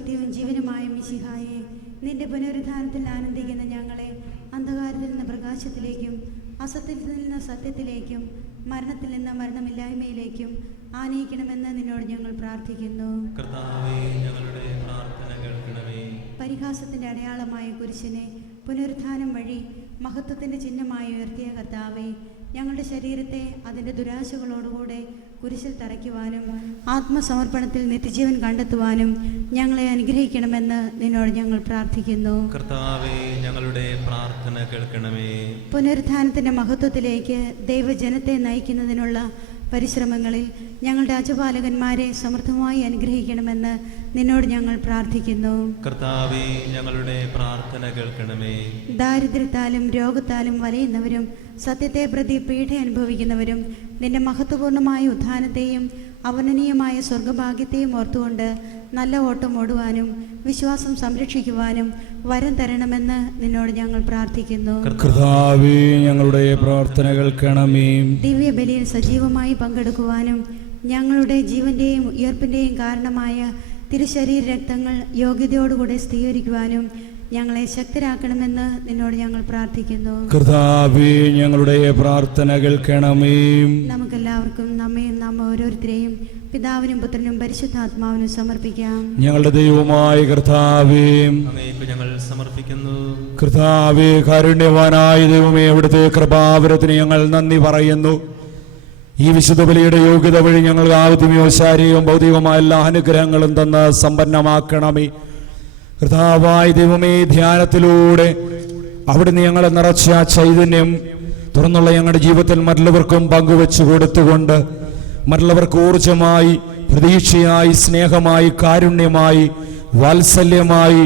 സത്യവും ജീവനുമായ മിശിഹായെ, നിന്റെ പുനരുദ്ധാനത്തിൽ ആനന്ദിക്കുന്ന ഞങ്ങളെ അന്ധകാരത്തിൽ നിന്ന് പ്രകാശത്തിലേക്കും അസത്യത്തിൽ നിന്ന് സത്യത്തിലേക്കും മരണത്തിൽ നിന്ന് മരണമില്ലായ്മയിലേക്കും ആനയിക്കണമെന്ന് നിന്നോട് ഞങ്ങൾ പ്രാർത്ഥിക്കുന്നു. പരിഹാസത്തിന്റെ അടയാളമായ കുരിശിനെ പുനരുദ്ധാനം വഴി മഹത്വത്തിന്റെ ചിഹ്നമായി ഉയർത്തിയ കർത്താവേ, ഞങ്ങളുടെ ശരീരത്തെ അതിൻ്റെ ദുരാശകളോടുകൂടെ കുരിശിൽ തറയ്ക്കുവാനും ആത്മസമർപ്പണത്തിൽ നിത്യജീവൻ കണ്ടെത്തുവാനും ഞങ്ങളെ അനുഗ്രഹിക്കണമെന്ന് നിന്നോട് ഞങ്ങൾ പ്രാർത്ഥിക്കുന്നു. കർത്താവേ, ഞങ്ങളുടെ പ്രാർത്ഥന കേൾക്കണമേ. പുനരുദ്ധാനത്തിന്റെ മഹത്വത്തിലേക്ക് ദൈവജനത്തെ നയിക്കുന്നതിനുള്ള പരിശ്രമങ്ങളിൽ ഞങ്ങളുടെ അജപാലകന്മാരെ സമൃദ്ധമായി അനുഗ്രഹിക്കണമെന്ന് നിന്നോട് ഞങ്ങൾ പ്രാർത്ഥിക്കുന്നു. കർത്താവേ, ഞങ്ങളുടെ പ്രാർത്ഥന കേൾക്കണമേ. ദാരിദ്ര്യത്താലും രോഗത്താലും വലയുന്നവരും സത്യത്തെ പ്രതി പീഡ അനുഭവിക്കുന്നവരും നിന്റെ മഹത്വപൂർണമായ ഉത്ഥാനത്തെയും അവർണ്ണനീയമായ സ്വർഗഭാഗ്യത്തെയും ഓർത്തുകൊണ്ട് നല്ല ഓട്ടം ഓടുവാനും വിശ്വാസം സംരക്ഷിക്കുവാനും വരം തരണമെന്ന് നിന്നോട് ഞങ്ങൾ പ്രാർത്ഥിക്കുന്നു. കർത്താവേ, ഞങ്ങളുടെ പ്രാർത്ഥന കേൾക്കണമേ. ദിവ്യബലിയിൽ സജീവമായി പങ്കെടുക്കുവാനും ഞങ്ങളുടെ ജീവന്റെയും ഉയർപ്പിന്റെയും കാരണമായ തിരുശരീര രക്തങ്ങൾ യോഗ്യതയോടുകൂടെ സ്ഥിരീകരിക്കുവാനും ഞങ്ങളെ ശക്തരാക്കണമെന്ന് നിന്നോട് ഞങ്ങൾ പ്രാർത്ഥിക്കുന്നു. കർത്താവേ, ഞങ്ങളുടെ പ്രാർത്ഥന കേൾക്കണമേ. നമുക്കെല്ലാവർക്കും നമ്മയും നാം ഓരോരുത്തരെയും പിതാവിനും പുത്രനും പരിശുദ്ധാത്മാവിനും സമർപ്പിക്കാം. ഞങ്ങളുടെ ദൈവമായ കർത്താവേ, അങ്ങേയ്ക്ക് ഞങ്ങൾ സമർപ്പിക്കുന്നു. കർത്താവേ, കാരുണ്യവാനായ ദൈവമേ, അവിടുത്തെ കൃപാവരത്തിന് ഞങ്ങൾ നന്ദി പറയുന്നു. ഈ വിശുദ്ധ ബലിയുടെ യോഗ്യത വഴി ഞങ്ങൾ ആത്മീയവും ശാരീരികവും ഭൗതികവുമായ എല്ലാ അനുഗ്രഹങ്ങളും തന്ന് സമ്പന്നമാക്കണമേ. കർത്താവായ ദൈവമേ, ധ്യാനത്തിലൂടെ അവിടുന്ന് ഞങ്ങളെ നിറച്ച ചൈതന്യം തുറന്നുള്ള ഞങ്ങളുടെ ജീവിതത്തിൽ മറ്റുള്ളവർക്കും പങ്കുവെച്ചു കൊടുത്തുകൊണ്ട് മറ്റുള്ളവർക്ക് ഊർജമായി, പ്രതീക്ഷയായി, സ്നേഹമായി, കാരുണ്യമായി, വാത്സല്യമായി,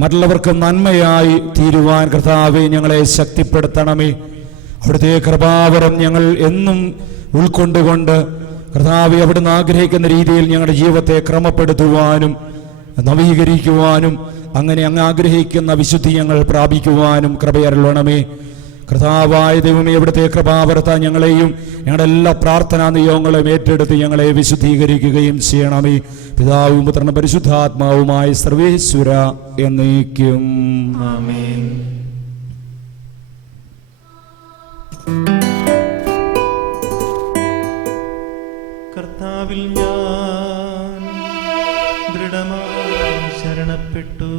മറ്റുള്ളവർക്ക് നന്മയായി തീരുവാൻ കർത്താവേ ഞങ്ങളെ ശക്തിപ്പെടുത്തണമേ. അവിടുത്തെ കൃപാവരം ഞങ്ങൾ എന്നും ഉൾക്കൊണ്ടുകൊണ്ട് കർത്താവേ അവിടുന്ന് ആഗ്രഹിക്കുന്ന രീതിയിൽ ഞങ്ങളുടെ ജീവിതത്തെ ക്രമപ്പെടുത്തുവാനും നവീകരിക്കുവാനും അങ്ങനെ അങ്ങ് ആഗ്രഹിക്കുന്ന വിശുദ്ധി ഞങ്ങൾ പ്രാപിക്കുവാനും കൃപയരുളണമേ. കർത്താവായ ദൈവമേ, ഇവിടുത്തെ കൃപാവർത്ത ഞങ്ങളെയും ഞങ്ങളുടെ എല്ലാ പ്രാർത്ഥനാ നിയോഗങ്ങളും ഏറ്റെടുത്ത് ഞങ്ങളെ വിശുദ്ധീകരിക്കുകയും ചെയ്യണമേ. പിതാവും പുത്രനും പരിശുദ്ധാത്മാവുമായ സർവേശ്വര എന്നേക്കും ആമേൻ. കർത്താവിൽ ഞാൻ ദൃഢമായി ശരണപ്പെട്ടു.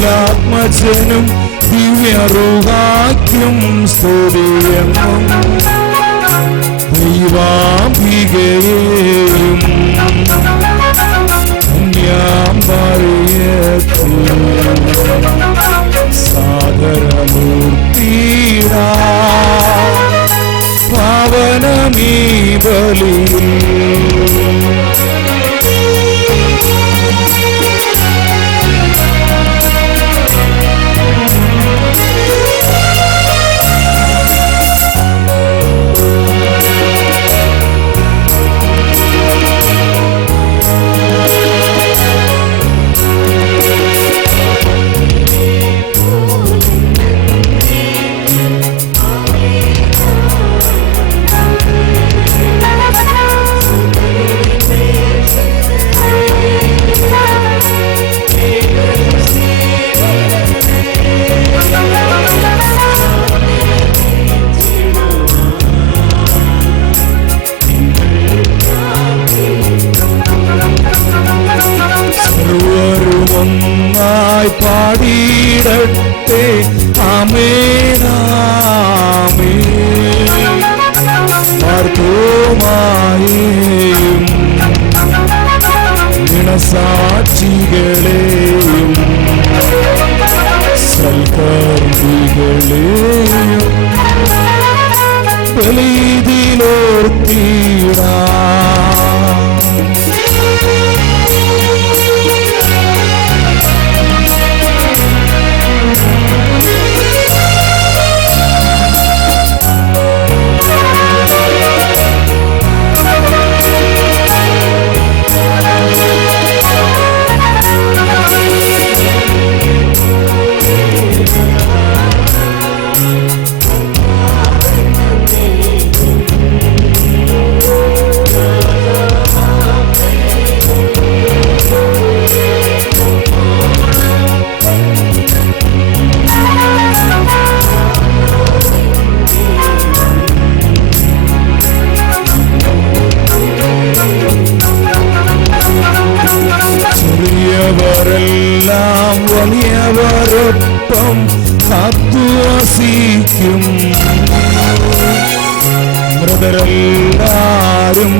അതുപോലാത്മജനും ദിവ്യറുഹാക്യം സ്തുതിയെന്നും ദൈവാംബികയെയും സാദരമൂർത്തിയാ പാവനമീ ബലിയിൽ മാർത്തോമായേയും സാക്ഷികളെയും സൽക്കർമ്മികളെയും ബലിയിലോർത്തിടാ. ചെറിയവരെല്ലാം വലിയവരൊപ്പം കാത്തുവസിക്കും. മൃതരെല്ലാരും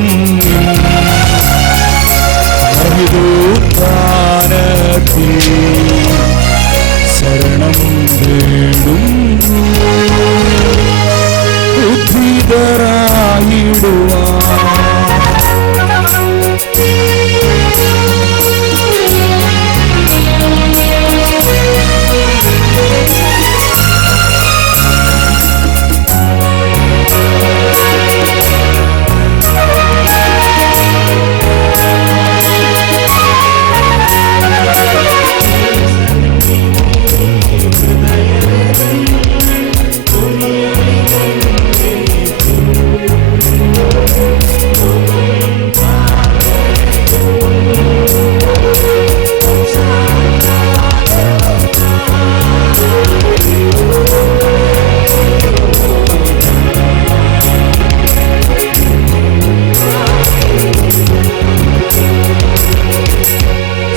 ാനത്തിൽ ശരണം തേടും. ഉദ്ധിതരായിടുവാൻ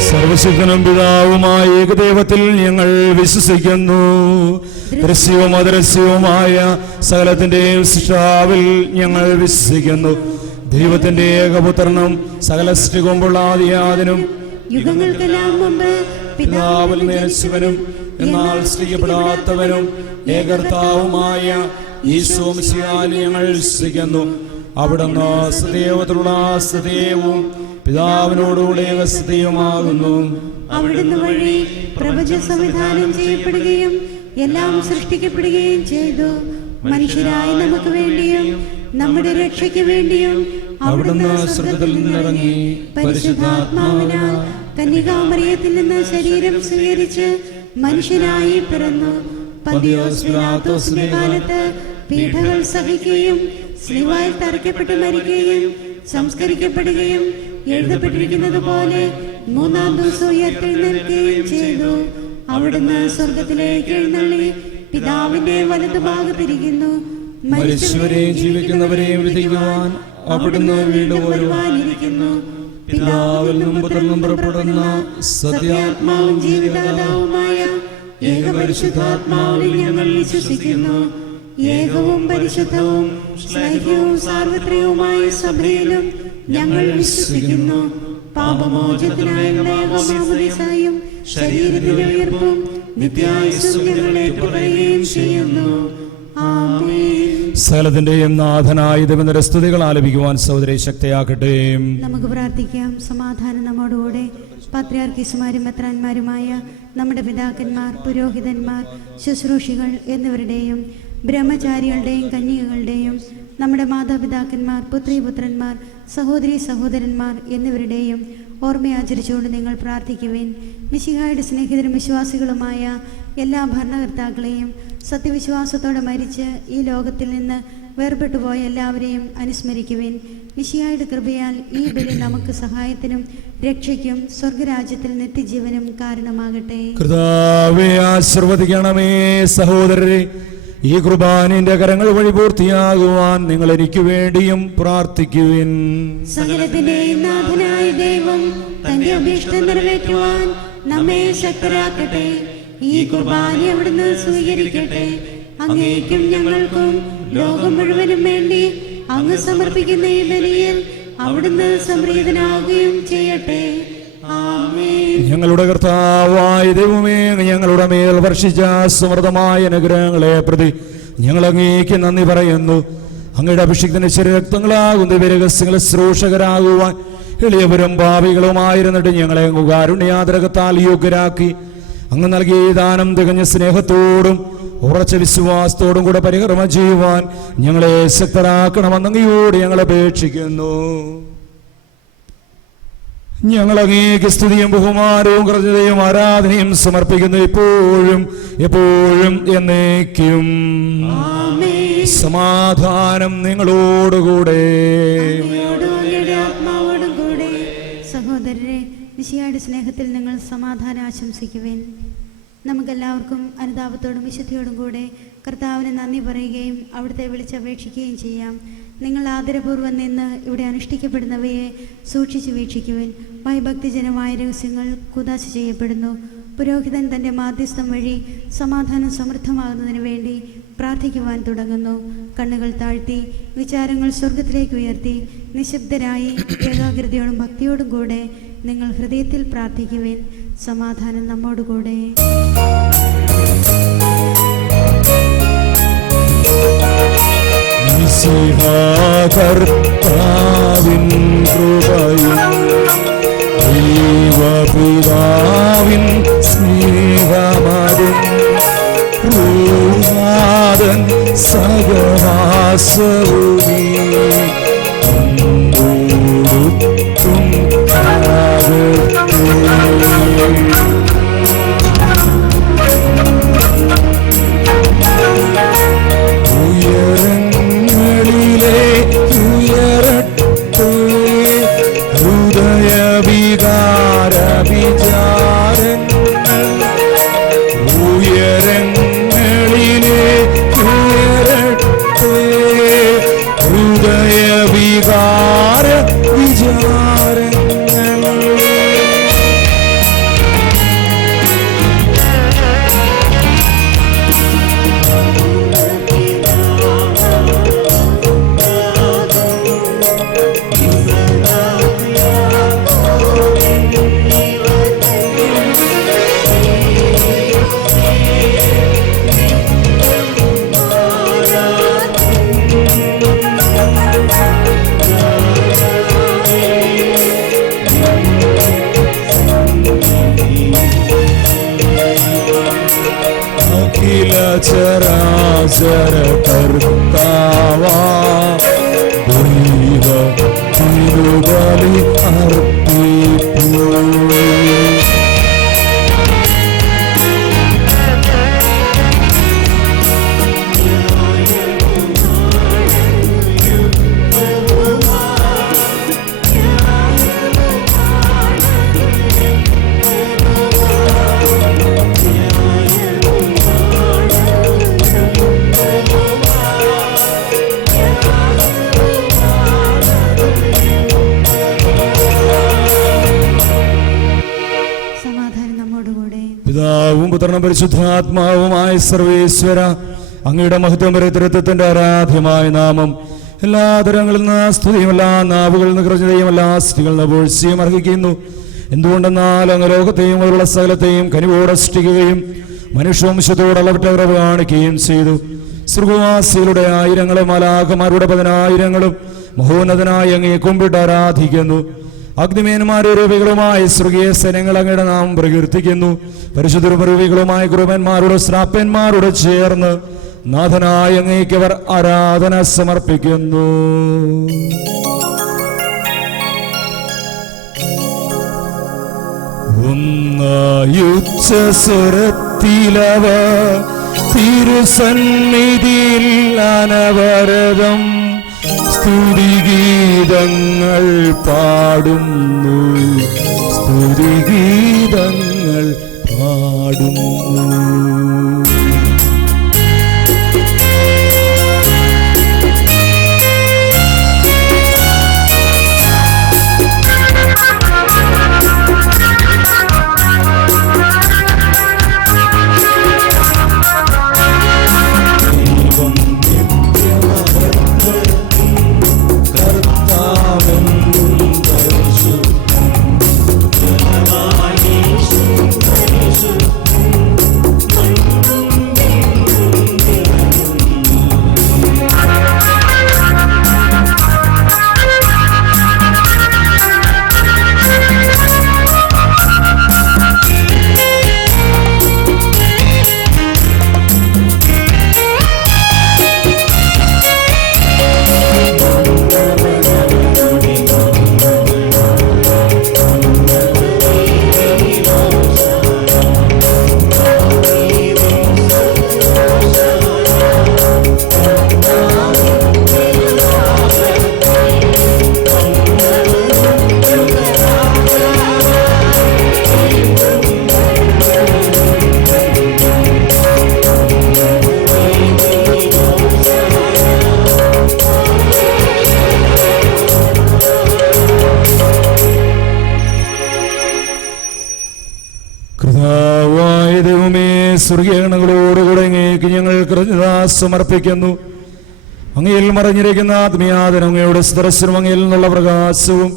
സർവശക്തനും പിതാവുമായ ഏകദൈവത്തിൽ ഞങ്ങൾ വിശ്വസിക്കുന്നു. ദൃശ്യവും അദൃശ്യവുമായ സകലത്തിന്റെയും സൃഷ്ടാവിൽ ഞങ്ങൾ വിശ്വസിക്കുന്നു. ദൈവത്തിന്റെ ഏകപുത്രനും സകല സൃഷ്ടിക്കുമ്പോൾ ആദിയാദിനും യുഗങ്ങൾക്കെല്ലാം മുമ്പ് പിതാവിൽ നേശിവനും എന്നാൽ സൃഷ്ടിക്കപ്പെടാത്തവനും ഏകർത്താവുമായ ഈശോ മിശിഹായിൽ ഞങ്ങൾ വിശ്വസിക്കുന്നു. അവിടുന്ന് സദൈവത്തിലുള്ള സദൈവവും പിതാവിനോടുകൂടെ ഏകസത്യമാകുന്നു. അവിടുന്ന് വഴി പ്രപഞ്ചം സംവിധാനം ചെയ്യപ്പെടുകയും എല്ലാം സൃഷ്ടിക്കപ്പെടുകയും ചെയ്തു. മനുഷ്യരായ നമുക്ക് വേണ്ടിയും നമ്മുടെ രക്ഷയ്ക്ക് വേണ്ടിയും അവിടുന്ന് സ്വർഗ്ഗത്തിൽ നിന്നിറങ്ങി പരിശുദ്ധാത്മാവിനാൽ കന്യകാമറിയത്തിൽ നിന്ന് ശരീരം സ്വീകരിച്ച് മനുഷ്യനായി പിറന്നു. പന്തിയോസ് പിലാത്തോസിന്റെ കാലത്ത് പീഡകൾ സഹിക്കുകയും സ്ലീവായിൽ തറയ്ക്കപ്പെട്ട് മരിക്കുകയും സംസ്കരിക്കപ്പെടുകയും എഴുതപ്പെട്ടിരിക്കുന്നത് പോലെ മൂന്നാം ദിവസം ഉയർത്തെഴുന്നേൽക്കുകയും ചെയ്തു. അവിടുന്ന് സ്വർഗത്തിലേക്ക് എഴുന്നള്ളി പിതാവിന്റെ വലതുഭാഗത്തിരിക്കുന്നു. മരിച്ചവരെയും ജീവിക്കുന്നവരെയും വിധിക്കുവാൻ അവിടുന്ന് വീണ്ടും വരുവാനിരിക്കുന്നു. പിതാവിൽ നിന്നും പുത്രനും പുറപ്പെടുന്ന സത്യാത്മാവും ജീവിതാതാവുമായ ഏകപരിശുദ്ധാത്മാവിൽ ഞങ്ങൾ വിശ്വസിക്കുന്നു. ഏകവും പരിശുദ്ധവും സ്നേഹവും സാർവത്രികവുമായ സഭയിലും ഞങ്ങൾ വിശ്വസിക്കുന്നു. പാപമോചനത്തിനായുള്ള ഏകമാമോദീസായും ശരീരത്തിന്റെ ഉയർപ്പും നിത്യായുസ്സും ഞങ്ങൾ ഏറ്റുപറയുകയും ചെയ്യുന്നു. ആമേൻ. സകലത്തിന്റെയും നാഥനായ ദൈവത്തിന്റെ സ്തുതികൾ ആലപിക്കുവാൻ സഹോദരി ശക്തിയാക്കട്ടെ. നമുക്ക് പ്രാർത്ഥിക്കാം. സമാധാനം നമ്മോടുകൂടെ. പാത്രിയാർക്കീസുമാരും മെത്രാന്മാരുമായ നമ്മുടെ പിതാക്കന്മാർ, പുരോഹിതന്മാർ, ശുശ്രൂഷികൾ എന്നിവരുടെയും ബ്രഹ്മചാരികളുടെയും കന്യകകളുടെയും നമ്മുടെ മാതാപിതാക്കന്മാർ, പുത്രീപുത്രന്മാർ, സഹോദരി സഹോദരന്മാർ എന്നിവരുടെയും ഓർമ്മയാചരിച്ചുകൊണ്ട് നിങ്ങൾ പ്രാർത്ഥിക്കുവിൻ. മിശിഹായുടെ സ്നേഹിതരും വിശ്വാസികളുമായ എല്ലാ ഭരണകർത്താക്കളെയും സത്യവിശ്വാസത്തോടെ മരിച്ച് ഈ ലോകത്തിൽ നിന്ന് വേർപെട്ടുപോയ എല്ലാവരെയും അനുസ്മരിക്കുവിൻ. മിശിഹായുടെ കൃപയാൽ ഈ ബലി നമുക്ക് സഹായത്തിനും രക്ഷയ്ക്കും സ്വർഗരാജ്യത്തിൽ നിത്യജീവനും കാരണമാകട്ടെ. കർത്താവേ ആശീർവദിക്കണമേ. സഹോദരരെ, ഈ കുർബാനയുടെ കരങ്ങൾ വഴി പൂർത്തിയാകുവാൻ നിങ്ങൾ എനിക്ക് വേണ്ടിയും പ്രാർത്ഥിക്കുവിൻ. സകലത്തിന്റെയും നാഥനായ ദൈവം തന്റെ അഭീഷ്ടം നിറവേറ്റുവാൻ നമ്മെ ശക്തരാക്കട്ടെ. ഈ കുർബാന അവിടുന്ന് സ്വീകരിക്കട്ടെ. അങ്ങേക്കും ഞങ്ങൾക്കും ലോകം മുഴുവനും വേണ്ടി അങ്ങ് സമർപ്പിക്കുന്ന ഈ ബലിയിൽ അവിടുന്ന് സംപ്രീതനാകുകയും ചെയ്യട്ടെ. ആമേൻ. ഞങ്ങളുടെ കർത്താവായ ദൈവമേ, ഞങ്ങളുടെ മേൽ വർഷിച്ച സമൃദ്ധമായ അനുഗ്രഹങ്ങളെ പ്രതി ഞങ്ങൾ അങ്ങേക്ക് നന്ദി പറയുന്നു. അങ്ങയുടെ അഭിഷിക്തന്റെ ശരീരക്തങ്ങളാകുന്ന രഹസ്യങ്ങളെ ശുശ്രൂഷകരാകുവാൻ എളിയവരും ഭാവികളുമായിരുന്നിട്ട് ഞങ്ങളെ കാരുണ്യാതരകത്താൽ യോഗ്യരാക്കി അങ്ങ് നൽകിയ ദാനം തികഞ്ഞ സ്നേഹത്തോടും ഉറച്ച വിശ്വാസത്തോടും കൂടെ പരികർമ്മം ചെയ്യുവാൻ ഞങ്ങളെ ശക്തരാക്കണമെന്ന് അങ്ങയോട് ഞങ്ങൾ അപേക്ഷിക്കുന്നു. ഞങ്ങൾ അങ്ങേക്ക് സ്തുതിയും ബഹുമാനവും കൃതജ്ഞതയും ആരാധനയും സമർപ്പിക്കുന്നു, ഇപ്പോഴും എപ്പോഴും എന്നേക്കും. സമാധാനം നിങ്ങളോടുകൂടെ. സഹോദരരെ, മിശിഹായുടെ സ്നേഹത്തിൽ നിങ്ങൾ സമാധാനം ആശംസിക്കുവേൻ. നമുക്കെല്ലാവർക്കും അനുതാപത്തോടും വിശുദ്ധിയോടും കൂടെ കർത്താവിന് നന്ദി പറയുകയും അവിടുത്തെ വിളിച്ചപേക്ഷിക്കുകയും ചെയ്യാം. നിങ്ങൾ ആദരപൂർവ്വം നിന്ന് ഇവിടെ അനുഷ്ഠിക്കപ്പെടുന്നവയെ സൂക്ഷിച്ചു വീക്ഷിക്കുവാൻ. ഭയഭക്തിജനമായ രഹസ്യങ്ങൾ കുദാശ ചെയ്യപ്പെടുന്നു. പുരോഹിതൻ തൻ്റെ മാധ്യസ്ഥം വഴി സമാധാനം സമൃദ്ധമാകുന്നതിന് വേണ്ടി പ്രാർത്ഥിക്കുവാൻ തുടങ്ങുന്നു. കണ്ണുകൾ താഴ്ത്തി വിചാരങ്ങൾ സ്വർഗത്തിലേക്ക് ഉയർത്തി നിശബ്ദരായി ഏകാഗ്രതയോടും ഭക്തിയോടും കൂടെ നിങ്ങൾ ഹൃദയത്തിൽ പ്രാർത്ഥിക്കുവേൻ. സമാധാനം നമ്മോടുകൂടെ. കർത്താവിൻ കൃപയും ദൈവപിതാവിൻ സ്നേഹമതും ൂഹാദൻ സഹവാസവുമീ അന്തോടുത്തും ഉയരങ്ങളിലെ ഉയരട്ടെ ഹൃദയവികാര വിചാരങ്ങൾ. ഉയരങ്ങളിലെ ഉയരട്ടെ ഹൃദയവികാര വിചാരങ്ങൾ. ചരാചര കർത്താവാ ദൈവ തിരുബലി അർപ്പിപ്പൂ. പിതാവും പുത്രനും പരിശുദ്ധാത്മാവുമായ സർവേശ്വര, അങ്ങയുടെ മഹത്വപരിതൃത്വത്തിന്റെ ആരാധ്യമായ നാമം എല്ലാ തരങ്ങളിൽ നിന്ന് സ്തുതിയും എല്ലാ നാവുകളിൽ നിന്ന് കൃതജ്ഞതയും എല്ലാ സ്ത്രീകളിൽ നിന്ന് വീഴ്ചയും അർഹിക്കുന്നു. എന്തുകൊണ്ടെന്നാൽ അങ്ങ് ലോകത്തെയും അതിലുള്ള സകലത്തെയും കനിവോടെ സൃഷ്ടിക്കുകയും മനുഷ്യവംശത്തോട് അളവറ്റ കുറവ് കാണിക്കുകയും ചെയ്തു. സ്വർഗ്ഗവാസികളുടെ ആയിരങ്ങളും മാലാഖമാരുടെ 10,000-ങ്ങളും മഹോന്നതനായി അങ്ങയെ കുമ്പിട്ട് ആരാധിക്കുന്നു. അഗ്നിമേന്മാരുടെ രൂപികളുമായ സ്വർഗീയ സൈന്യങ്ങൾ അങ്ങയുടെ നാമം പ്രകീർത്തിക്കുന്നു. പരിശുദ്ധരൂപികളുമായ കുറുബന്മാരോട് ശ്രാപ്പന്മാരോട് ചേർന്ന് നാഥനായ അങ്ങേക്ക് അവർ ആരാധന സമർപ്പിക്കുന്നു. ഒന്നായുച്ചസ്വരത്തിലവ തിരുസന്നിധിയിൽ അനവരതം സ്തുതിഗീതങ്ങൾ പാടുന്നു, സ്തുതിഗീതങ്ങൾ പാടുന്നു. കർത്താവായ ദൈവമേ, സ്വർഗീയഗണങ്ങളോടുകൂടെ അങ്ങേക്ക് ഞങ്ങൾ കൃതജ്ഞത സമർപ്പിക്കുന്നു. അങ്ങയിൽ മറഞ്ഞിരിക്കുന്ന ആത്മീയാദരം, അങ്ങയുടെ ദർശനം, അങ്ങയിൽ നിന്നുള്ള പ്രകാശവും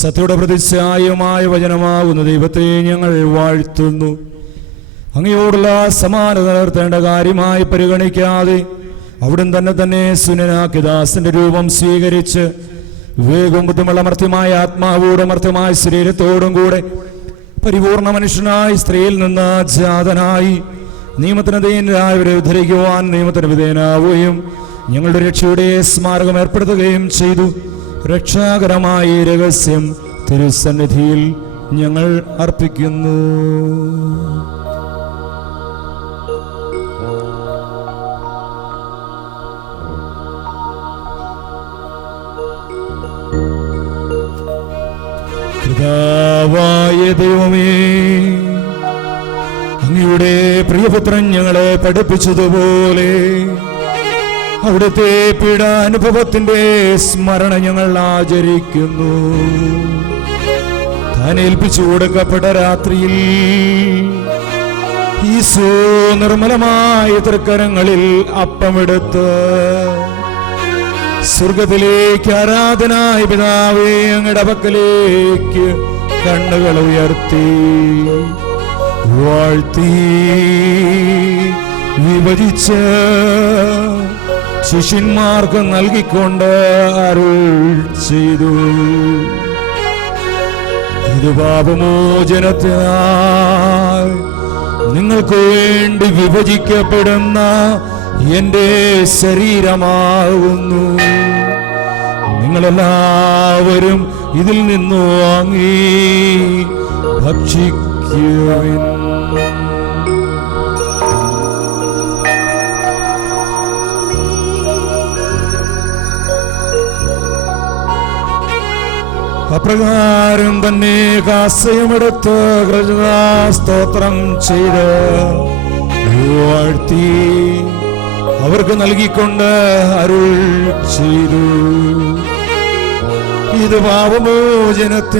സത്യയുടെ പ്രതിച്ഛായമായ വചനമാകുന്ന ദൈവത്തെ ഞങ്ങൾ വാഴ്ത്തുന്നു. അങ്ങയോടുള്ള സമാനത നിർത്തേണ്ട കാര്യമായി പരിഗണിക്കാതെ അവിടുന്ന് തന്നെ സുനനാക്കി ദാസന്റെ രൂപം സ്വീകരിച്ച് വിവേകവും ബുദ്ധിമുള്ള മർത്യമായ ആത്മാവോടും മർത്യമായ ശരീരത്തോടും കൂടെ പരിപൂർണ മനുഷ്യനായി സ്ത്രീയിൽ നിന്ന് ജാതനായി നിയമത്തിന് വിധേയനായവരെ ഉദ്ധരിക്കുവാൻ നിയമത്തിന് വിധേയനാവുകയും ഞങ്ങളുടെ രക്ഷയുടെ സ്മാരകം ഏർപ്പെടുത്തുകയും ചെയ്തു. രക്ഷാകരമായ രഹസ്യം തിരുസന്നിധിയിൽ ഞങ്ങൾ അർപ്പിക്കുന്നു. പിതാവായ ദൈവമേ, അങ്ങയുടെ പ്രിയപുത്രൻ ഞങ്ങളെ പഠിപ്പിച്ചതുപോലെ അവിടുത്തെ പീഡാനുഭവത്തിന്റെ സ്മരണ ഞങ്ങൾ ആചരിക്കുന്നു. താൻ ഏൽപ്പിച്ചു കൊടുക്കപ്പെട്ട രാത്രിയിൽ ഈശോ നിർമ്മലമായ തൃക്കരങ്ങളിൽ അപ്പമെടുത്ത് സ്വർഗത്തിലേക്ക് ആരാധനായ പിതാവേ അങ്ങയുടെ പക്കലേക്ക് കണ്ണുകൾ ഉയർത്തി വാഴ്ത്തി വിഭജിച്ച് ശിഷ്യന്മാർക്ക് നൽകിക്കൊണ്ട് അരുൾ ചെയ്തു. ഇത് പാപമോചനത്തിനായി നിങ്ങൾക്ക് വേണ്ടി വിഭജിക്കപ്പെടുന്ന എന്റെ ശരീരമാകുന്നു. നിങ്ങളെല്ലാവരും ഇതിൽ നിന്നു വാങ്ങി ഭക്ഷിക്കുവിൻ. അപ്രകാരം തന്നെ കാസയുമെടുത്ത് സ്തോത്രം ചെയ്ത് വാഴ്ത്തി അവർക്ക് നൽകിക്കൊണ്ട് അരുൾ ചെയ്തു. ഇത് പാപമോചനത്തിനായി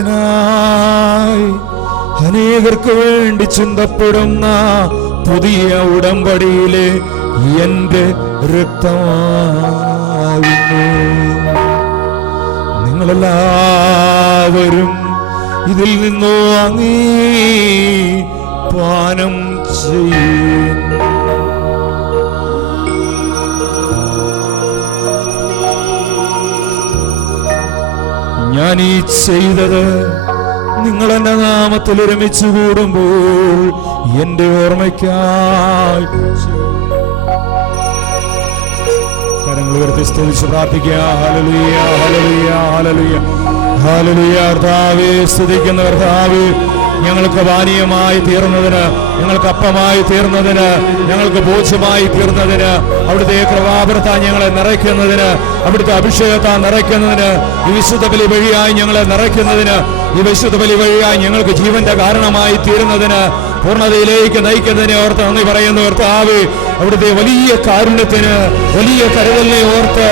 അനേകർക്ക് വേണ്ടി ചിന്തപ്പെടുന്ന പുതിയ ഉടമ്പടിയിലെ എന്റെ രക്തമാകുന്നു. നിങ്ങളെല്ലാവരും ഇതിൽ നിന്നു വാങ്ങി പാനം ചെയ്യും. ഞാൻ ഈ ചെയ്തത് നിങ്ങൾ എന്റെ നാമത്തിൽ ഒരുമിച്ച് കൂടുമ്പോൾ എന്റെ ഓർമ്മയ്ക്കായി കരങ്ങൾ ഉയർത്തി സ്തുതിച്ച് പ്രാർത്ഥിക്കുക. ഹല്ലേലൂയ, ഹല്ലേലൂയ, ഹല്ലേലൂയ, ഹല്ലേലൂയ. കർത്താവേ, സ്തുതിക്കുന്ന കർത്താവേ, ഞങ്ങൾക്ക് പാനീയമായി തീർന്നതിന്, ഞങ്ങൾക്ക് അപ്പമായി തീർന്നതിന്, ഞങ്ങൾക്ക് ഭോജ്യമായി തീർന്നതിന്, അവിടുത്തെ കൃപാവരത്താൽ ഞങ്ങളെ നിറയ്ക്കുന്നതിന്, അവിടുത്തെ അഭിഷേകത്താൽ നിറയ്ക്കുന്നതിന്, ഈ വിശുദ്ധ ബലി വഴിയായി ഞങ്ങളെ നിറയ്ക്കുന്നതിന്, ഈ വിശുദ്ധ ബലി വഴിയായി ഞങ്ങൾക്ക് ജീവന്റെ കാരണമായി തീരുന്നതിന്, പൂർണ്ണതയിലേക്ക് നയിക്കുന്നതിനെ ഓർത്ത് നന്ദി പറയുന്നു. കർത്താവേ, അവിടുത്തെ വലിയ കാരുണ്യത്തിന്, വലിയ കരുതലിനെ ഓർത്ത്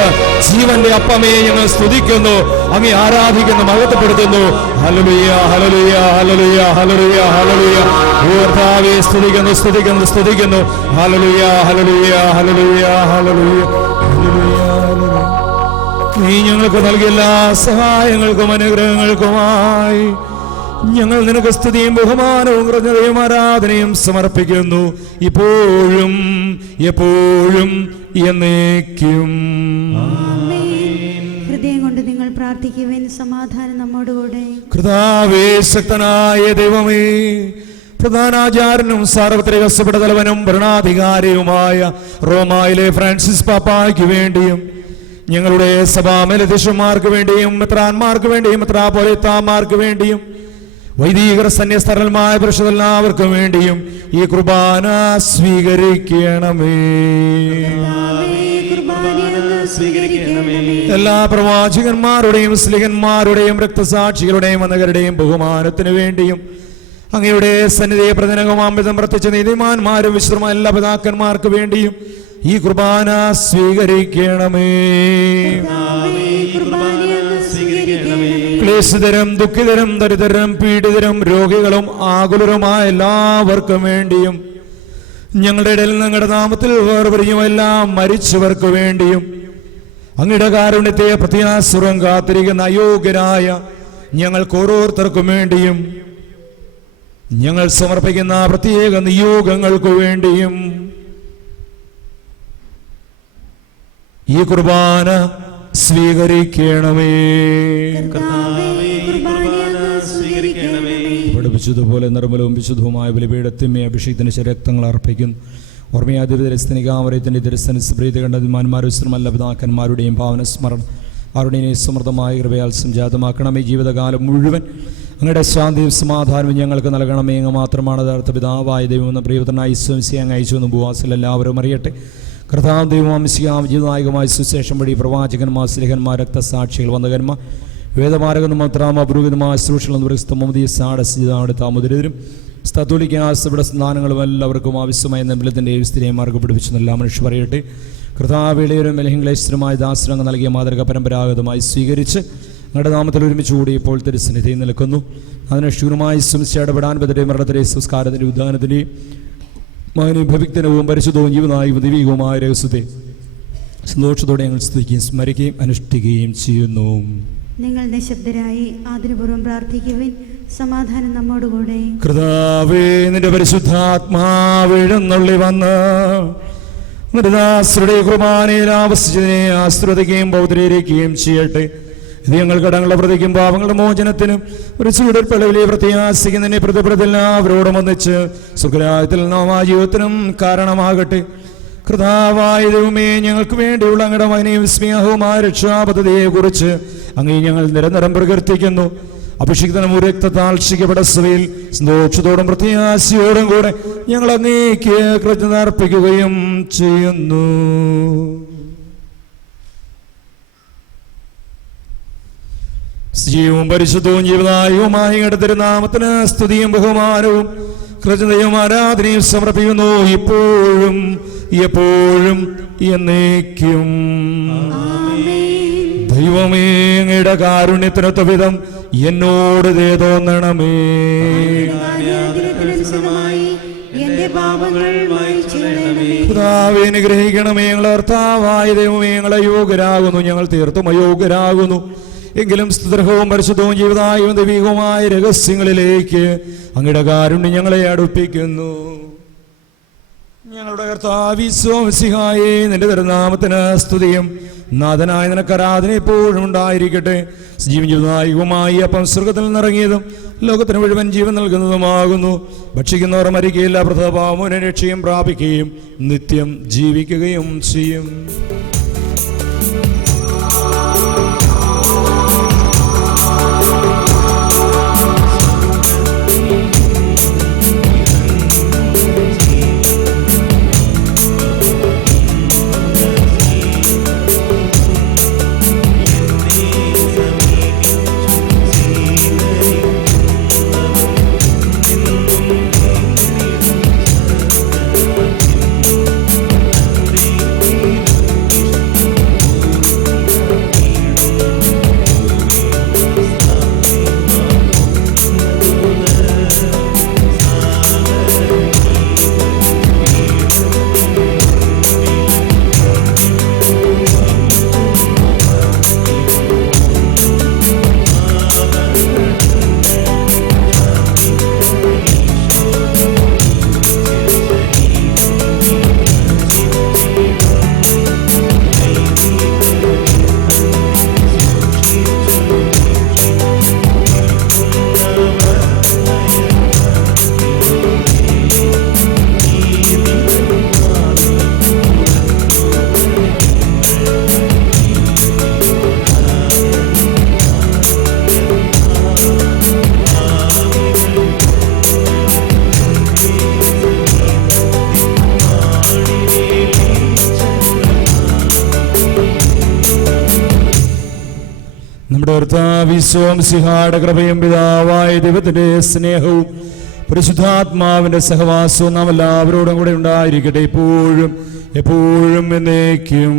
ജീവന്റെ അപ്പമേ ഞങ്ങൾ സ്തുതിക്കുന്നു, അങ്ങേ ആരാധിക്കുന്നു, മഹത്വപ്പെടുത്തുന്നു. ഹല്ലേലൂയ, ഹല്ലേലൂയ, ഹല്ലേലൂയ, ഹല്ലേലൂയ, ഹല്ലേലൂയ. കർത്താവേ, സ്തുതിക്കുന്നു, സ്തുതിക്കുന്നു, സ്തുതിക്കുന്നു. ഹല്ലേലൂയ, ഹല്ലേലൂയ, ഹല്ലേലൂയ, ഹല്ലേലൂയ, ഹല്ലേലൂയ. നീ ഞങ്ങൾക്ക് നൽകിയ എല്ലാ സഹായങ്ങൾക്കും അനുഗ്രഹങ്ങൾക്കുമായി ഞങ്ങൾ നിനക്ക് സ്തുതിയും ബഹുമാനവും കൃതജ്ഞതയും ആരാധനയും സമർപ്പിക്കുന്നു, ഇപ്പോഴും എപ്പോഴും എന്നേക്കും. ഹൃദയം കൊണ്ട് നിങ്ങൾ പ്രാർത്ഥിക്കുവിൻ. സമാധാനം നമ്മോടുകൂടെ. കർത്താവേ, ശക്തനായ ദൈവമേ, പ്രധാനാചാര്യനും സാർവത്രിക സഭയുടെ തലവനും ഭരണാധികാരിയുമായ റോമായിലെ ഫ്രാൻസിസ് പാപ്പായ്ക്ക് വേണ്ടിയും ഞങ്ങളുടെ സഭാമേലധ്യക്ഷന്മാർക്ക് വേണ്ടിയും മെത്രാന്മാർക്ക് വേണ്ടിയും മെത്രാപ്പൊലീത്താമാർക്ക് വേണ്ടിയും വൈദികർ സന്യസ്തരന്മാരായ പുരുഷരെല്ലാവർക്കും വേണ്ടിയും ഈ കുർബാന സ്വീകരിക്കണമേ. എല്ലാ പ്രവാചകന്മാരുടെയും സ്ലിഹന്മാരുടെയും രക്തസാക്ഷികളുടെയും വന്ദകരുടെയും ബഹുമാനത്തിന് വേണ്ടിയും അങ്ങയുടെ സന്നിധിയെ പ്രതിനകമാംബിതം പ്രത്യേകിച്ച് നീതിമാന്മാരും വിശ്രമ എല്ലാ പിതാക്കന്മാർക്ക് വേണ്ടിയും ഈ കുർബാന സ്വീകരിക്കണമേ. ക്ലേശിതരും ദുഃഖിതരും ദരിദ്രരും പീഡിതരും രോഗികളും ആകുലരുമായ എല്ലാവർക്കും വേണ്ടിയും ഞങ്ങളുടെ ഇടയിൽ നിങ്ങളുടെ നാമത്തിൽ വേർപിരിഞ്ഞും എല്ലാം മരിച്ചവർക്ക് വേണ്ടിയും അങ്ങയുടെ കാരുണ്യത്തെ പ്രത്യാസുരം കാത്തിരിക്കുന്ന അയോഗ്യരായ ഞങ്ങൾക്ക് ഓരോരുത്തർക്കും വേണ്ടിയും ഞങ്ങൾ സമർപ്പിക്കുന്ന പ്രത്യേക നിയോഗങ്ങൾക്ക് വേണ്ടിയും ഈ കുർബാന സ്വീകരിക്കണമേ. പഠിപ്പിച്ചതുപോലെ നിർമ്മലവും വിശുദ്ധവുമായ ബലിപീഠത്തിന്മേ അഭിഷേകത്തിന് രക്തങ്ങൾ അർപ്പിക്കുന്നു. ഓർമ്മയാതിരസ്ഥനികാമരത്തിന്റെ തിരസ്തനിസ്പ്രീതി കണ്ടതിമാന്മാരുമല്ല പിതാക്കന്മാരുടെയും ഭാവന സ്മരണം അവരുടെയും സമൃദ്ധമായ കൃപയാൽ സംജാതമാക്കണമേ. ജീവിതകാലം മുഴുവൻ അങ്ങയുടെ ശാന്തിയും സമാധാനവും ഞങ്ങൾക്ക് നൽകണമേ. അങ്ങ് മാത്രമാണ് യഥാർത്ഥ പിതാവായ ദൈവമെന്ന പ്രിയപുത്രനായി ഈശോയെ അങ്ങ് അയച്ചുവെന്ന് ഉപവാസത്തിൽ എല്ലാവരും അറിയട്ടെ. കർത്താവ് ദൈവമാംശികാം ജീവിതനായകമായ സുശേഷം വഴി പ്രവാചകന്മാർ സ്ലേഹന്മാർ രക്തസാക്ഷികൾ വന്ദകന്മാർ വേദമാരകനും മാത്രാമപുരോഹിതമായ ശുശ്രൂഷകളും ക്രിസ്തുമതിയെ സാടസ്ഥിതയുടെ താമുദരിതരും സ്തോലിക്കാസയുടെ സ്നാനങ്ങളും എല്ലാവർക്കും ആവശ്യമായ നമ്പലത്തിൻ്റെ സ്ഥിരയെ മാർഗ്ഗം പിടിപ്പിച്ചെന്ന് എല്ലാ മനുഷ്യർ പറയട്ടെ. കർത്താവിളയരും മെലഹിംഗ്ലേശ്വരമായ ദാസരംഗം നൽകിയ മാതൃക പരമ്പരാഗതമായി സ്വീകരിച്ച് ഞങ്ങളുടെ നാമത്തിൽ ഒരുമിച്ച് കൂടി ഇപ്പോൾ തിരുസന്നിധിയിൽ നിൽക്കുന്നു. അതിന് ക്ഷൂരമായി സംശയപ്പെടാൻ ബദരെ മരണത്തിലെ സംസ്കാരത്തിൻ്റെ ഉദ്ധാനത്തിൻ്റെയും മകനും ഭവിക്തനവും പരിശുദ്ധവും ജീവനായും ദൈവികവുമായ രഹസ്യത്തെ സന്തോഷത്തോടെ ഞങ്ങൾ സ്തുതിക്കുകയും സ്മരിക്കുകയും അനുഷ്ഠിക്കുകയും ചെയ്യുന്നു. നിങ്ങൾ നിശബ്ദരായി ആദരപൂർവ്വം പ്രാർത്ഥിക്കുവിൻ. സമാധാനം നമ്മോടുകൂടെ. കർത്താവേ, നിന്റെ പരിശുദ്ധാത്മാവ് എഴുന്നള്ളി വന്ന് നിന്റെ കുർബാനയിൽ ആവസിച്ചതിനെ ആശ്രദിക്കുകയും പൗത്രീകരിക്കുകയും ചെയ്യട്ടെ. ഇത് ഞങ്ങൾ കടങ്ങളുടെ പ്രതിക്കും പാപങ്ങളുടെ മോചനത്തിനും ഒരു ചൂടൽപ്പളവിലെ പ്രത്യാശിക്കുന്നതിനെ പ്രതിപ്രതെല്ലാവരോടും ഒന്നിച്ച് സുഖരായത്തിൽ നാം ആ ജീവിതത്തിനും കാരണമാകട്ടെ. കർത്താവായ ദൈവമേ, ഞങ്ങൾക്ക് വേണ്ടിയുള്ള അങ്ങയുടെ മകനെയും വിസ്മയവുമായ രക്ഷാപദ്ധതിയെ കുറിച്ച് അങ്ങേ ഞങ്ങൾ നിരന്തരം പ്രകീർത്തിക്കുന്നു. അഭിഷിക്തനും രക്തത്താൽ ശിക്കപ്പെട്ട സഭയിൽ സന്തോഷത്തോടും പ്രത്യാശയോടും കൂടെ ഞങ്ങൾ അങ്ങേക്ക് കൃതജ്ഞത അർപ്പിക്കുകയും ചെയ്യുന്നു. ജീവവും പരിശുദ്ധവും ജീവനായവുമായ അങ്ങയുടെ തിരുനാമത്തിന് സ്തുതിയും ബഹുമാനവും കൃതജ്ഞതയും ആരാധനയും സമർപ്പിക്കുന്നു, ഇപ്പോഴും എപ്പോഴും എന്നേക്കും. ദൈവമേ, അങ്ങയുടെ കാരുണ്യത്തിനൊത്ത വിധം എന്നോട് തോന്നണമേ. പിതാവേ, അനുഗ്രഹിക്കണമേ. ഞങ്ങൾ കർത്താവായ ദൈവമേ, ഞങ്ങൾ അയോഗ്യരാകുന്നു, ഞങ്ങൾ തീർത്തും അയോഗ്യരാകുന്നു. എങ്കിലും സ്തുതർഹവും പരിശുദ്ധവും ജീവിതായും ദൈവികവുമായ രഹസ്യങ്ങളിലേക്ക് അങ്ങയുടെ കാരുണ്യം ഞങ്ങളെ അടുപ്പിക്കുന്നു. ഞങ്ങളുടെ കർത്താവേ ഈശോമിശിഹായേ, നിന്റെ തിരുനാമത്തിന് സ്തുതിയും നാഥനായ നിനക്ക് ആരാധന എപ്പോഴും ഉണ്ടായിരിക്കട്ടെ. ജീവനായകവുമായി അപ്പം സ്വർഗത്തിൽ നിന്നിറങ്ങിയതും ലോകത്തിന് മുഴുവൻ ജീവൻ നൽകുന്നതുമാകുന്നു. ഭക്ഷിക്കുന്നവർ മരിക്കുകയില്ല, പ്രതാപമോനെ രക്ഷയും പ്രാപിക്കുകയും നിത്യം ജീവിക്കുകയും ചെയ്യും. നമ്മുടെ കർത്താവിശ്വംസിഹായുടെ കൃപയും പിതാവായ ദൈവത്തിന്റെ സ്നേഹവും പരിശുദ്ധാത്മാവിന്റെ സഹവാസവും നാം എല്ലാവരോടും കൂടെ ഉണ്ടായിരിക്കട്ടെ, എപ്പോഴും എപ്പോഴും എന്നേക്കും.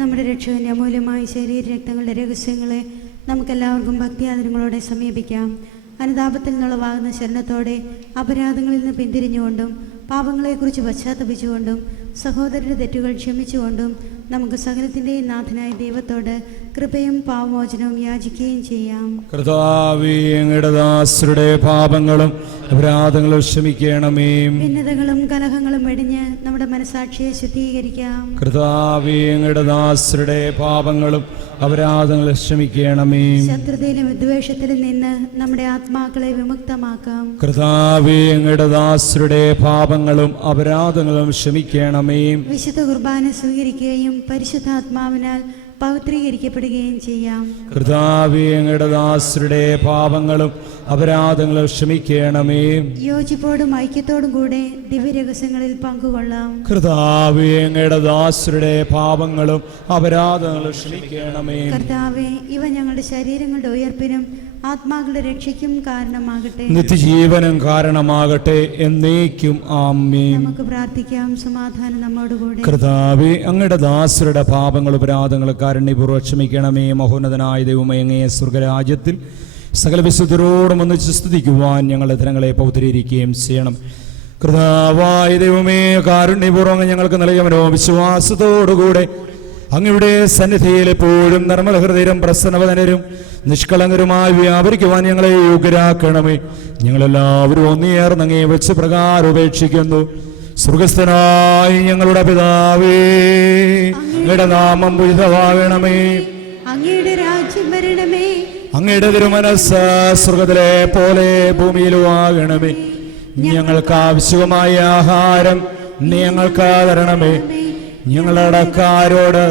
നമ്മുടെ രക്ഷകന്റെ അമൂല്യമായ ശരീരരക്തങ്ങളുടെ രഹസ്യങ്ങളെ നമുക്കെല്ലാവർക്കും ഭക്തിയാദരങ്ങളോടെ സമീപിക്കാം. അനുതാപത്തിൽ നിന്നുളവാകുന്ന ശരണത്തോടെ അപരാധങ്ങളിൽ നിന്ന് പിന്തിരിഞ്ഞുകൊണ്ടും പാപങ്ങളെക്കുറിച്ച് പശ്ചാത്തപിച്ചുകൊണ്ടും സഹോദരരുടെ തെറ്റുകൾ ക്ഷമിച്ചുകൊണ്ടും നമുക്ക് സകലത്തിൻ്റെയും നാഥനായ ദൈവത്തോട് കൃപയും പാപമോചനവും യാചിക്കുകയും ചെയ്യാം. കർത്താവേ, അങ്ങയുടെ ദാസരുടെ പാപങ്ങളും അപരാധങ്ങളും ക്ഷമിക്കണമേ. ഭിന്നതകളും കലഹങ്ങളും വെടിഞ്ഞ് നമ്മുടെ മനസാക്ഷിയെ ശുദ്ധീകരിക്കാം. കർത്താവേ, അങ്ങയുടെ ദാസരുടെ പാപങ്ങളും അപരാധങ്ങളും ക്ഷമിക്കണമേ. ശത്രുതയിലും വിദ്വേഷത്തിലും നിന്ന് നമ്മുടെ ആത്മാക്കളെ വിമുക്തമാക്കാം. കർത്താവേ, അങ്ങയുടെ ദാസരുടെ പാപങ്ങളും അപരാധങ്ങളും ക്ഷമിക്കണമേ. വിശുദ്ധ കുർബാന സ്വീകരിക്കുകയും പരിശുദ്ധാത്മാവിനാൽ പവിത്രീകരിക്കപ്പെടുകയും ചെയ്യാം. കർത്താവേ, അങ്ങയുടെ ദാസരുടെ പാപങ്ങളും അപരാധങ്ങളും ക്ഷമിക്കണമേ. യോജിപ്പോടും ഐക്യത്തോടും കൂടെ ദിവ്യരഹസ്യങ്ങളിൽ പങ്കുകൊള്ളാം. കർത്താവേ, അങ്ങയുടെ ദാസരുടെ പാപങ്ങളും അപരാധങ്ങളും ക്ഷമിക്കണമേ. കർത്താവേ, ഇവ ഞങ്ങളുടെ ശരീരങ്ങളുടെ ഉയർപ്പിനും ആത്മാക്കളുടെ രക്ഷയ്ക്കും കാരണമാകട്ടെ. നിത്യജീവനും കാരണമാകട്ടെ. എന്നേക്കും ആമേൻ. നമുക്ക് പ്രാർത്ഥിക്കാം. സമാധാനം നമ്മോടുകൂടെ. കർത്താവേ, അങ്ങയുടെ ദാസരുടെ പാപങ്ങളും അപരാധങ്ങളും കാരുണ്യപൂർവ്വം ക്ഷമിക്കണമേ. മഹോന്നതനായ ദൈവമേ, അങ്ങേ സ്വർഗരാജ്യത്തിൽ സകല വിശുദ്ധരോടും ഒന്നിച്ച് സ്തുതിക്കുവാൻ ഞങ്ങളുടെ ധനങ്ങളെ പൗത്രീകരിക്കുകയും ചെയ്യണം. കർത്താവായ ദൈവമേ, കാരുണ്യപൂർവ്വം ഞങ്ങൾക്ക് നൽകിയ മനോവിശ്വാസത്തോടുകൂടെ അങ്ങയുടെ സന്നിധിയിൽ എപ്പോഴും നിർമ്മലഹൃദയരും പ്രസന്നവദനരും നിഷ്കളങ്കരുമായി വ്യാപരിക്കുവാൻ ഞങ്ങളെ യോഗ്യരാക്കണമേ. ഞങ്ങളെല്ലാവരും ഒന്നേർന്ന് അങ്ങേ വെച്ച് പ്രകാരം ഉപേക്ഷിക്കുന്നു. സ്വർഗസ്ഥനായ ഞങ്ങളുടെ പിതാവേ, അങ്ങയുടെ നാമം പൂജിതമാകണമേ. അങ്ങയുടെ രാജ്യം വരണമേ. അങ്ങയുടെ തിരുമനസ്സ് സ്വർഗത്തിലെ പോലെ ഭൂമിയിലും ആകണമേ. ഞങ്ങൾക്ക് ആവശ്യമായ ആഹാരം നീ ഞങ്ങൾക്ക് തരണമേ. ഞങ്ങളുടെ അടക്കാരോട്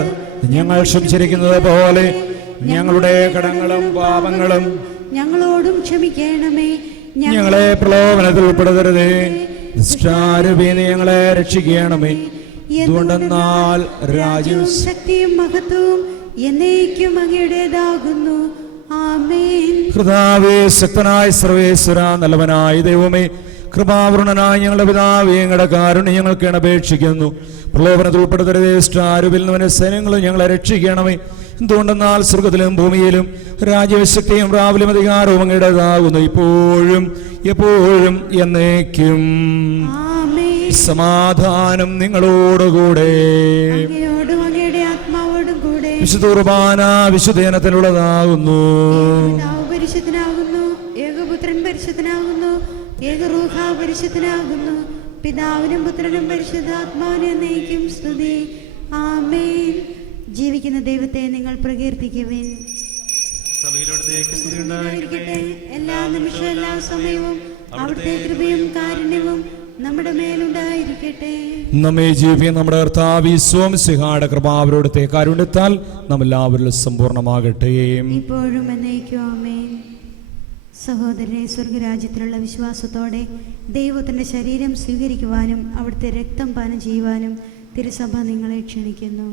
ഞങ്ങൾ ക്ഷമിച്ചിരിക്കുന്നത് പോലെ ഞങ്ങളുടെ കടങ്ങളും പാപങ്ങളും ഞങ്ങളോടും ക്ഷമിക്കണമേ. ഞങ്ങളെ പ്രലോഭനത്തിൽ ഉൾപ്പെടുത്തരുതേ. ദുഷ്ടാരൂപീന്ന് ഞങ്ങളെ രക്ഷിക്കണമേ. എന്തുകൊണ്ടെന്നാൽ രാജ്യവും ശക്തിയും മഹത്വവും എന്നേക്കും അങ്ങയുടേതാകുന്നു. ആമേൻ. കർത്താവേ, ശക്തനായ സർവേശ്വര, നല്ലവനായ ദൈവമേ, കൃപാവൃണനായ ഞങ്ങളുടെ പിതാവേ, ഞങ്ങളുടെ കാരുണ്യം ഞങ്ങൾക്ക് അപേക്ഷിക്കുന്നു. പ്രലോഭനത്തിൽ ഉൾപ്പെടുത്തരുതേ. ദുഷ്ടാരൂപിൽ നിന്ന് സൈന്യങ്ങളും ഞങ്ങളെ രക്ഷിക്കണമേ. എന്തുകൊണ്ടെന്നാൽ സ്വർഗത്തിലും ഭൂമിയിലും രാജ്യശക്തിയും പ്രാബല്യം അധികാരവും അങ്ങയുടേതാകുന്നു, ഇപ്പോഴും എപ്പോഴും എന്നേക്കും. ആമേൻ. സമാധാനം നിങ്ങളോടുകൂടെ. അങ്ങയോടും അങ്ങയുടെ ആത്മാവോടും കൂടെ. വിശുദ്ധ കുർബാന വിശുദ്ധീനത്തിലുള്ളതാകുന്നു. പിതാവ് പരിശുദ്ധനാകുന്നു, ഏകപുത്രൻ പരിശുദ്ധനാകുന്നു, ഏകറൂഹ പരിശുദ്ധനാകുന്നു. പിതാവിനും പുത്രനും പരിശുദ്ധാത്മാവിനും എന്നേക്കും സ്തുതി. ആമേൻ. ജീവിക്കുന്ന ദൈവത്തെ നിങ്ങൾ പ്രകീർത്തിക്കുവിൻ. സഭയിലൂടെ എല്ലാ നിമിഷവും എല്ലാ സമയവും അവിടുത്തെ കൃപയും കാരുണ്യവും നമ്മുടെ മേലുണ്ടായിരിക്കട്ടെ. നമ്മെ ജീവിക്കുന്ന നമ്മുടെ കർത്താവ് ഈശോമിശിഹായുടെ കൃപാവരോടത്തെ കാരുണ്യത്താൽ നമ്മെല്ലാവരിലും സമ്പൂർണ്ണമാകട്ടെ. ഇപ്പോഴും എന്നേക്കും ആമേൻ. സഹോദരനെ, സ്വർഗരാജ്യത്തിലുള്ള വിശ്വാസത്തോടെ ദൈവത്തിൻ്റെ ശരീരം സ്വീകരിക്കുവാനും അവിടുത്തെ രക്തം പാനം ചെയ്യുവാനും തിരുസഭ നിങ്ങളെ ക്ഷണിക്കുന്നു.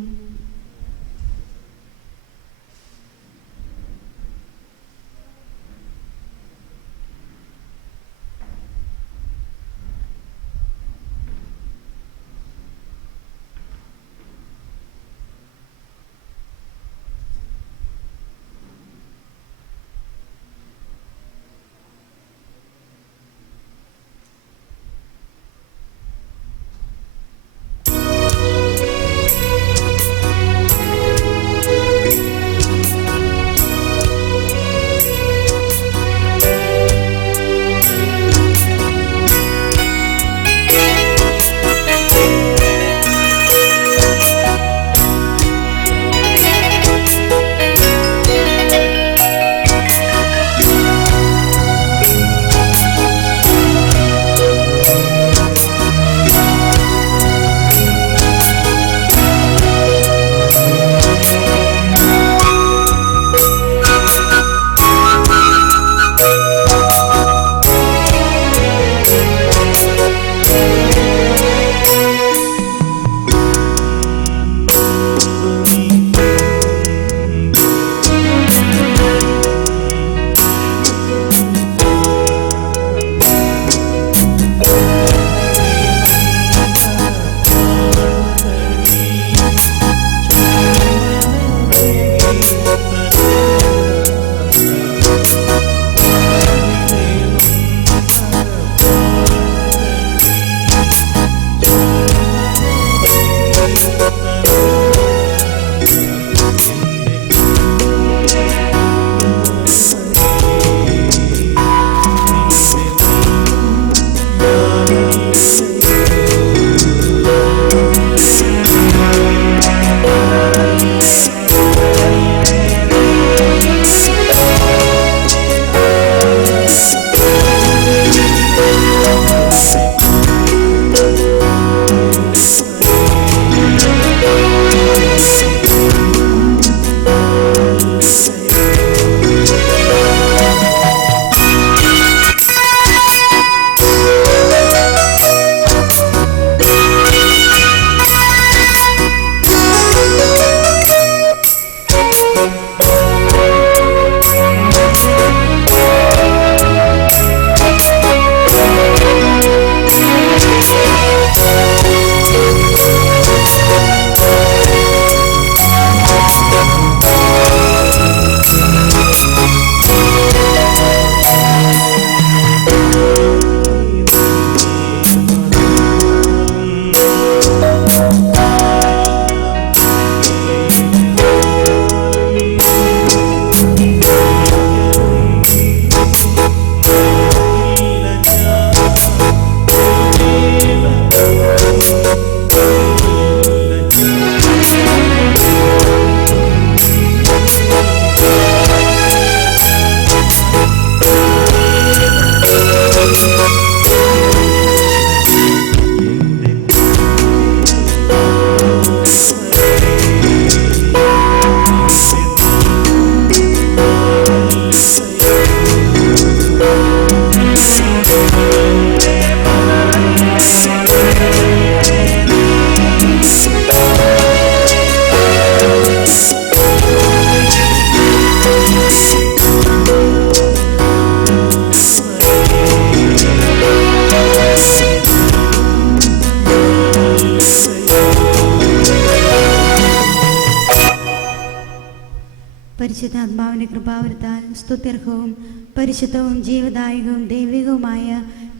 പരിശുദ്ധാത്മാവിന്റെ കൃപാവരത്താൽ സ്തുത്യർഹവും പരിശുദ്ധവും ജീവദായകവും ദൈവികവുമായ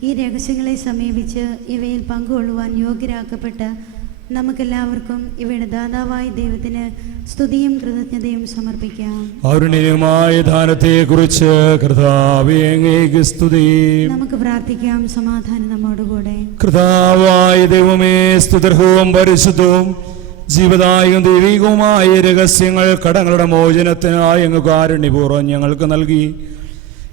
ഈ രഹസ്യങ്ങളെ സമീപിച്ച് ഇവയിൽ പങ്കുകൊള്ളുവാൻ യോഗ്യരാക്കപ്പെട്ട നമുക്കെല്ലാവർക്കും ഇവയുടെ ദാതാവായ ദൈവത്തിന് സ്തുതിയും കൃതജ്ഞതയും സമർപ്പിക്കാം. അരുണിയമായ ദാനത്തെക്കുറിച്ച് കർത്താവേ അങ്ങേക്ക് സ്തുതി. നമുക്ക് പ്രാർത്ഥിക്കാം. സമാധാനം നമ്മോടുകൂടെ. കർത്താവായ ദൈവമേ, സ്തുത്യർഹവും പരിശുദ്ധവും ജീവദായകവും ദൈവികവുമായ രഹസ്യങ്ങൾ കടങ്ങളുടെ മോചനത്തിനായി അങ്ങ് കാരുണ്യപൂർവ്വം ഞങ്ങൾക്ക് നൽകി.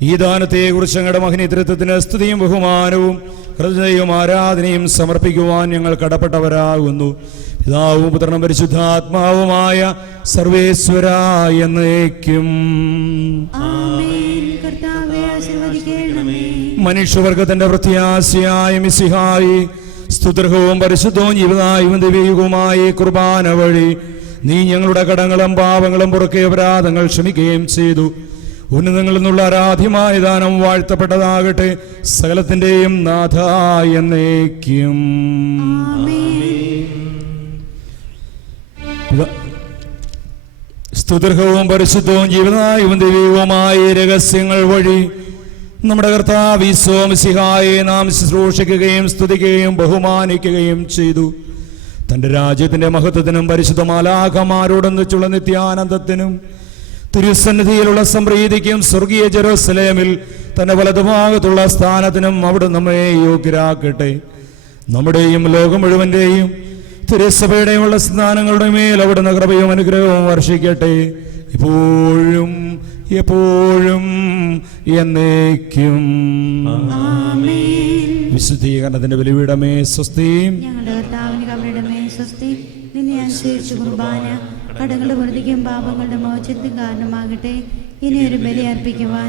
ഈ ദാനത്തെക്കുറിച്ച് ഞങ്ങളുടെ മഹനീതൃത്വത്തിന് സ്തുതിയും ബഹുമാനവും ഹൃദയവും ആരാധനയും സമർപ്പിക്കുവാൻ ഞങ്ങൾ കടപ്പെട്ടവരാകുന്നു. പിതാവും പുത്രനും പരിശുദ്ധാത്മാവുമായ സർവേശ്വര എന്നേക്കും. മനുഷ്യവർഗത്തിന്റെ പ്രത്യാശയായ മിശിഹായി, സ്തുത്യർഹവും പരിശുദ്ധവും ജീവദായകവും ദൈവികവുമായ കുർബാന വഴി നീ ഞങ്ങളുടെ കടങ്ങളും പാപങ്ങളും പൊറുക്കിയ അപരാധങ്ങൾ ക്ഷമിക്കുകയും ചെയ്തു. ഉന്നതങ്ങളിൽ നിന്നുള്ള ആരാധ്യമായ ദാനം വാഴ്ത്തപ്പെട്ടതാകട്ടെ, സകലത്തിന്റെയും നാഥ എന്നേക്കും. സ്തുത്യർഹവും പരിശുദ്ധവും ജീവദായകവും ദൈവികവുമായ രഹസ്യങ്ങൾ വഴി നമ്മുടെ കർത്താവ് ഈശോ മിശിഹായെ നാം ശുശ്രൂഷിക്കുകയും സ്തുതിക്കുകയും ബഹുമാനിക്കുകയും ചെയ്തു. തന്റെ രാജ്യത്തിന്റെ മഹത്വത്തിനും പരിശുദ്ധ മാലാഖമാരോടൊന്നിച്ചുള്ള നിത്യാനന്ദത്തിനും തിരുസന്നിധിയിലുള്ള സംപ്രീതിക്കും സ്വർഗീയ ജെറുസലേമിൽ തന്റെ വലതുഭാഗത്തുള്ള സ്ഥാനത്തിനും അവിടെ നമ്മെ യോഗ്യരാക്കട്ടെ. നമ്മുടെയും ലോകം മുഴുവന്റെയും തിരുസഭയുടെയുമുള്ള സ്ഥാനങ്ങളുടെ മേൽ അവിടുന്ന് കൃപയും അനുഗ്രഹവും വർഷിക്കട്ടെ, ഇപ്പോഴും എപ്പോഴും എന്നേക്കും. വിശുദ്ധീകരണത്തിന്റെ ബലിപീഠമേ സ്വസ്തി. ഞങ്ങളുടെ കർത്താവിന്റെ കബറിടമേ സ്വസ്തി. നിന്നെ അനുസരിച്ച് കുർബാന കടങ്ങളുടെ വെറുതിക്കും പാപങ്ങളുടെ മോചനത്തിനും കാരണമാകട്ടെ. ഇനി ഒരു ബലി അർപ്പിക്കുവാൻ